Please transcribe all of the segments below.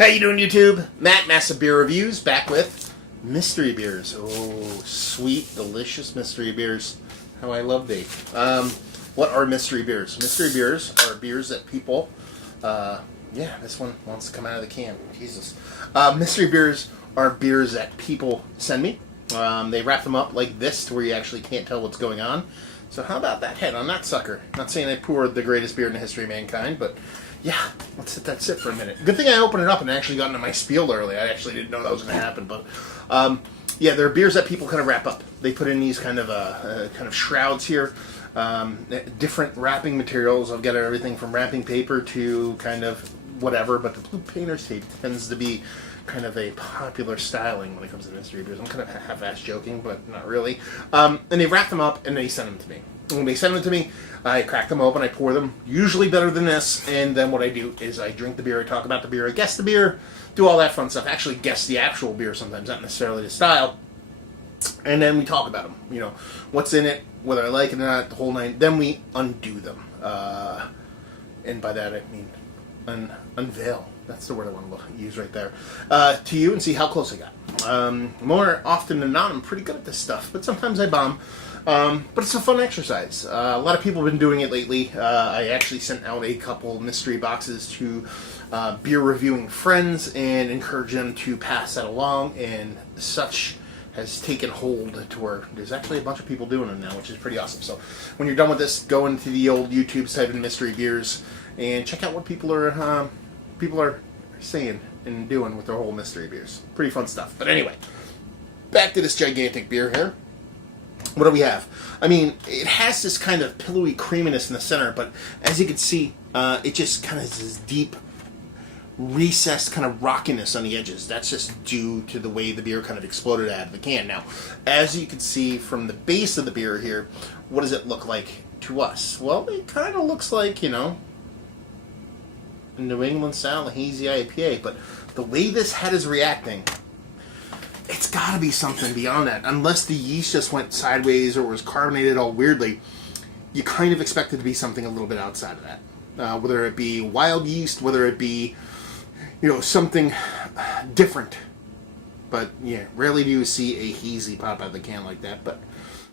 How you doing, YouTube? Matt, Massive Beer Reviews, back with mystery beers. Oh, sweet, delicious mystery beers. How I love these. What are mystery beers? Mystery beers are beers that people, yeah, this one wants to come out of the can. Jesus. Mystery beers are beers that people send me. They wrap them up like this to where you actually can't tell what's going on. So how about that head on that sucker? Not saying I poured the greatest beer in the history of mankind, but yeah, let's let that sit for a minute. Good thing I opened it up and actually got into my spiel early. I actually didn't know that was going to happen, but yeah, they're beers that people kind of wrap up. They put in these kind of shrouds here, different wrapping materials. I've got everything from wrapping paper to kind of whatever, but the blue painter's tape tends to be kind of a popular styling when it comes to mystery beers. I'm kind of half-ass joking, but not really. And they wrap them up and they send them to me. When they send them to me, I crack them open, I pour them, usually better than this, and then what I do is I drink the beer, I talk about the beer, I guess the beer, do all that fun stuff. Actually guess the actual beer sometimes, not necessarily the style. And then we talk about them, you know, what's in it, whether I like it or not, the whole nine. Then we undo them. And by that I mean unveil. That's the word I want to use right there. To you and see how close I got. More often than not, I'm pretty good at this stuff, but sometimes I bomb. But it's a fun exercise. A lot of people have been doing it lately. I actually sent out a couple mystery boxes to beer reviewing friends and encourage them to pass that along, and such has taken hold to where there's actually a bunch of people doing them now, which is pretty awesome. So when you're done with this, go into the old YouTube, type in mystery beers, and check out what people are saying and doing with their whole mystery beers. Pretty fun stuff. But anyway, back to this gigantic beer here. What do we have? I mean, it has this kind of pillowy creaminess in the center, but as you can see, it just kind of has this deep, recessed kind of rockiness on the edges. That's just due to the way the beer kind of exploded out of the can. Now, as you can see from the base of the beer here, what does it look like to us? Well, it kind of looks like, you know, a New England style hazy IPA, but the way this head is reacting, it's got to be something beyond that. Unless the yeast just went sideways or was carbonated all weirdly, you kind of expect it to be something a little bit outside of that. Whether it be wild yeast, whether it be, you know, something different. But yeah, rarely do you see a hazy pop out of the can like that. But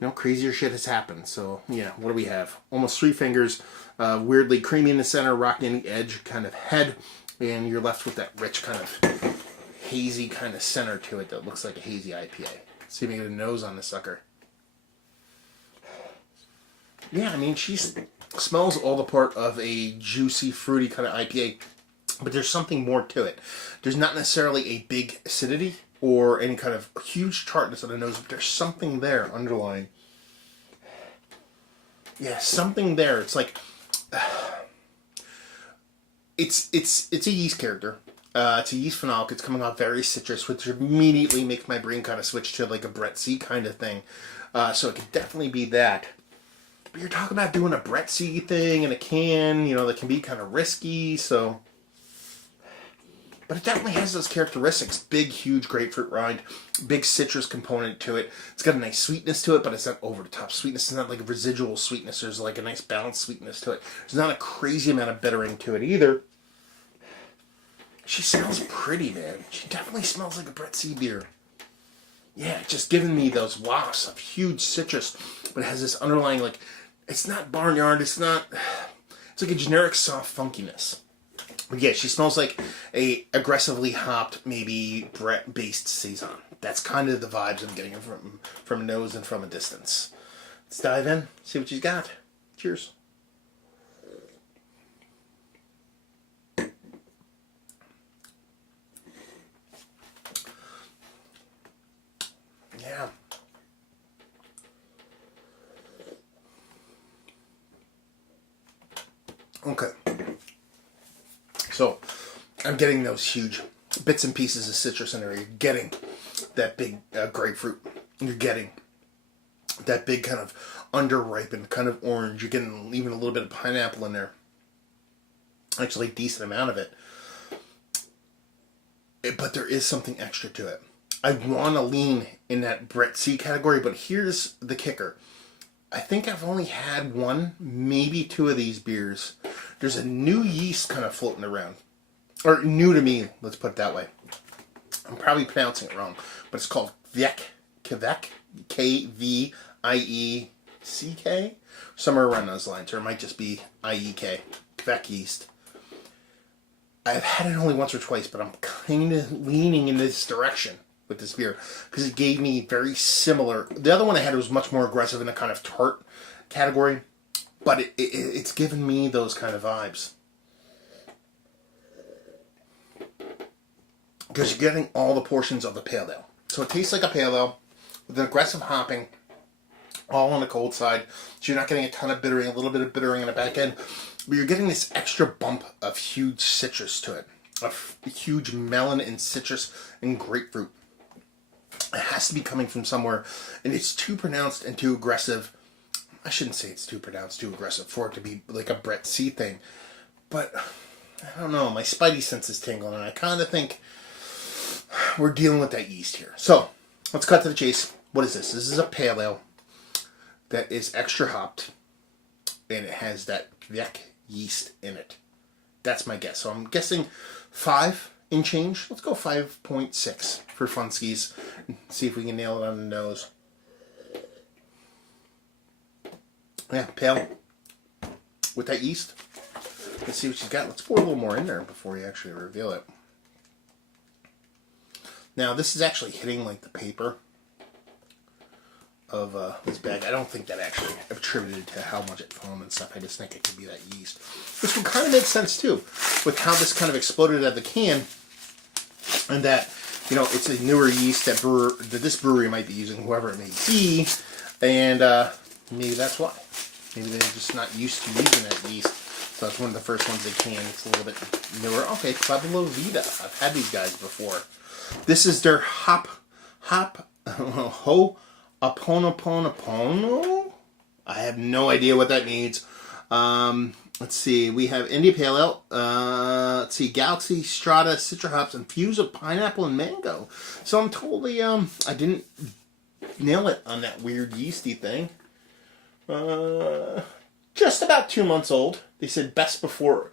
you know, crazier shit has happened. So yeah, what do we have? Almost 3 fingers, weirdly creamy in the center, rocky in the edge, kind of head, and you're left with that rich kind of hazy kind of center to it that looks like a hazy IPA. Let's see if we can get a nose on this sucker. Yeah, I mean, she smells all the part of a juicy, fruity kind of IPA, but there's something more to it. There's not necessarily a big acidity or any kind of huge tartness on the nose, but there's something there underlying. Yeah, something there. It's like it's a yeast character. It's a yeast phenolic. It's coming off very citrus, which immediately makes my brain kind of switch to like a Brett C kind of thing. So it could definitely be that. But you're talking about doing a Brett C thing in a can, you know, that can be kind of risky, so. But it definitely has those characteristics. Big, huge grapefruit rind, big citrus component to it. It's got a nice sweetness to it, but it's not over the top sweetness. It's not like a residual sweetness. There's like a nice balanced sweetness to it. There's not a crazy amount of bittering to it either. She smells pretty, man. She definitely smells like a Brett C beer. Yeah, just giving me those wafts of huge citrus, but it has this underlying, like, it's not barnyard, it's like a generic soft funkiness. But yeah, she smells like a aggressively hopped, maybe Brett-based Saison. That's kind of the vibes I'm getting from a nose and from a distance. Let's dive in, see what she's got. Cheers. Yeah. Okay. So, I'm getting those huge bits and pieces of citrus in there. You're getting that big grapefruit. You're getting that big kind of under-ripened kind of orange. You're getting even a little bit of pineapple in there. Actually, a decent amount of it. But there is something extra to it. I want to lean in that Brett C category, but here's the kicker. I think I've only had one, maybe two of these beers. There's a new yeast kind of floating around. or new to me, let's put it that way. I'm probably pronouncing it wrong, but it's called Kveik, Kvieck, somewhere around those lines, or it might just be IEK, Kveik yeast. I've had it only once or twice, but I'm kind of leaning in this direction with this beer because it gave me very similar. The other one I had was much more aggressive in a kind of tart category, but it's given me those kind of vibes. Because you're getting all the portions of the pale ale. So it tastes like a pale ale with an aggressive hopping, all on the cold side. So you're not getting a ton of bittering, a little bit of bittering in the back end. But you're getting this extra bump of huge citrus to it. A huge melon and citrus and grapefruit. It has to be coming from somewhere. And it's too pronounced and too aggressive. I shouldn't say it's too pronounced, too aggressive for it to be like a Brett C thing. But, I don't know. My spidey sense is tingling. And I kind of think we're dealing with that yeast here. So, let's cut to the chase. What is this? This is a pale ale that is extra hopped. And it has that Kveik yeast in it. That's my guess. So I'm guessing 5 in change. Let's go 5.6 for funskies. See if we can nail it on the nose. Yeah, pale. With that yeast. Let's see what she's got. Let's pour a little more in there before we actually reveal it. Now, this is actually hitting like the paper of this bag. I don't think that actually attributed to how much it foamed and stuff. I just think it could be that yeast. Which would kind of make sense too, with how this kind of exploded out of the can, and that, you know, it's a newer yeast that this brewery might be using, whoever it may be, and maybe that's why. Maybe they're just not used to using that yeast. So it's one of the first ones they can. It's a little bit newer. Okay, Pueblo Vida. I've had these guys before. This is their Ho'oponopono. I have no idea what that means. Let's see. We have India Pale Ale. Let's see. Galaxy Strata Citra Hops infused with pineapple and mango. So I'm totally, I didn't nail it on that weird yeasty thing. Just about 2 months old. They said best before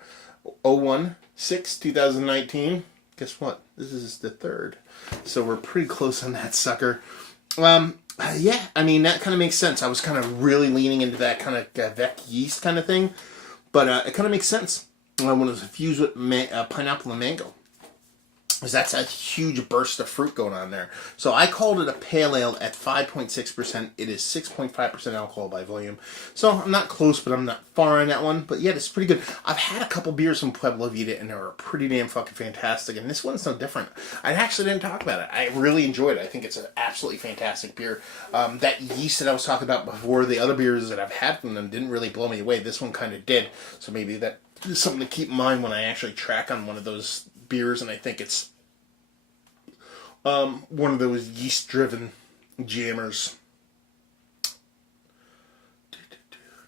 01/6/2019. Guess what? This is the 3rd. So we're pretty close on that sucker. Yeah, I mean, that kind of makes sense. I was kind of really leaning into that kind of Kveik yeast kind of thing. But it kind of makes sense when it was infused with pineapple and mango. Because that's a huge burst of fruit going on there. So I called it a pale ale at 5.6%. It is 6.5% alcohol by volume. So I'm not close, but I'm not far on that one. But yeah, it's pretty good. I've had a couple beers from Pueblo Vida, and they were pretty damn fucking fantastic. And this one's no different. I actually didn't talk about it. I really enjoyed it. I think it's an absolutely fantastic beer. That yeast that I was talking about before, the other beers that I've had from them didn't really blow me away. This one kind of did. So maybe that is something to keep in mind when I actually track on one of those beers, and I think it's one of those yeast-driven jammers.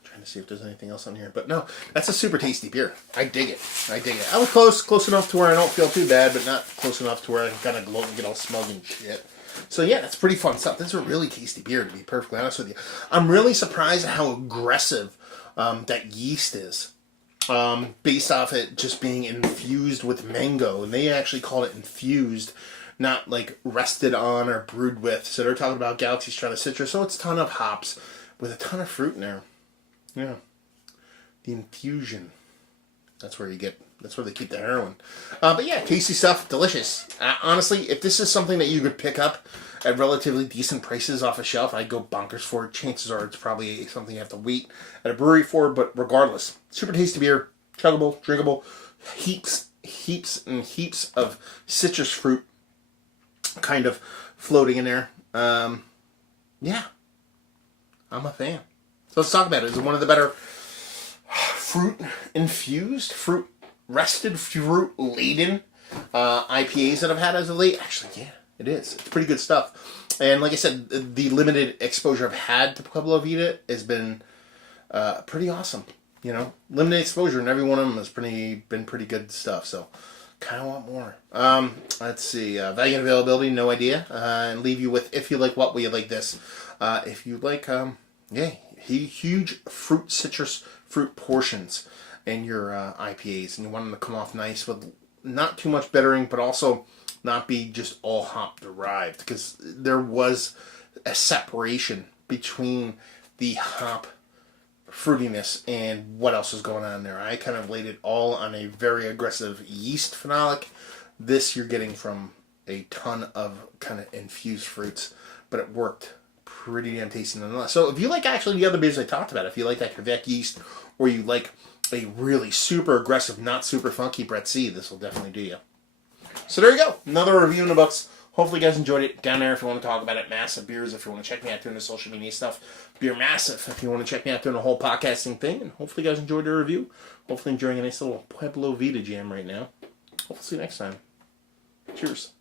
Trying to see if there's anything else on here, but no, that's a super tasty beer. I dig it. I was close enough to where I don't feel too bad, but not close enough to where I kind of gloat and get all smug and shit. So yeah, that's pretty fun stuff. This is a really tasty beer, to be perfectly honest with you. I'm really surprised at how aggressive that yeast is. Based off it just being infused with mango, and they actually call it infused, not like rested on or brewed with. So they're talking about Galaxy Strata Citra, so it's a ton of hops with a ton of fruit in there. Yeah, the infusion. That's where they keep the heroin. But yeah, tasty stuff, delicious. Honestly, if this is something that you could pick up at relatively decent prices off a shelf, I'd go bonkers for it. Chances are it's probably something you have to wait at a brewery for, but regardless, super tasty beer, chuggable, drinkable, heaps and heaps of citrus fruit kind of floating in there. Yeah, I'm a fan. So let's talk about it. Is it one of the better fruit-infused, fruit-rested, fruit-laden IPAs that I've had as of late? Actually, yeah, it is. It's pretty good stuff. And like I said, the limited exposure I've had to Pueblo Vida has been pretty awesome. You know, limited exposure, and every one of them has been pretty good stuff. So, kind of want more. Let's see. Value and availability, no idea. And leave you with, if you like what, will you like this? If you like, huge citrus fruit portions in your IPAs, and you want them to come off nice with not too much bittering, but also not be just all hop derived, because there was a separation between the hop fruitiness and what else was going on there. I kind of laid it all on a very aggressive yeast phenolic. This you're getting from a ton of kind of infused fruits, but it worked pretty damn tasty nonetheless. So if you like actually the other beers I talked about, if you like that Quebec yeast, or you like a really super aggressive, not super funky Brett C, this will definitely do you. So there you go. Another review in the books. Hopefully you guys enjoyed it. Down there if you want to talk about it. Massive Beers if you want to check me out doing the social media stuff. Beer Massive if you want to check me out doing the whole podcasting thing. And hopefully you guys enjoyed the review. Hopefully enjoying a nice little Pueblo Vita jam right now. Hopefully see you next time. Cheers.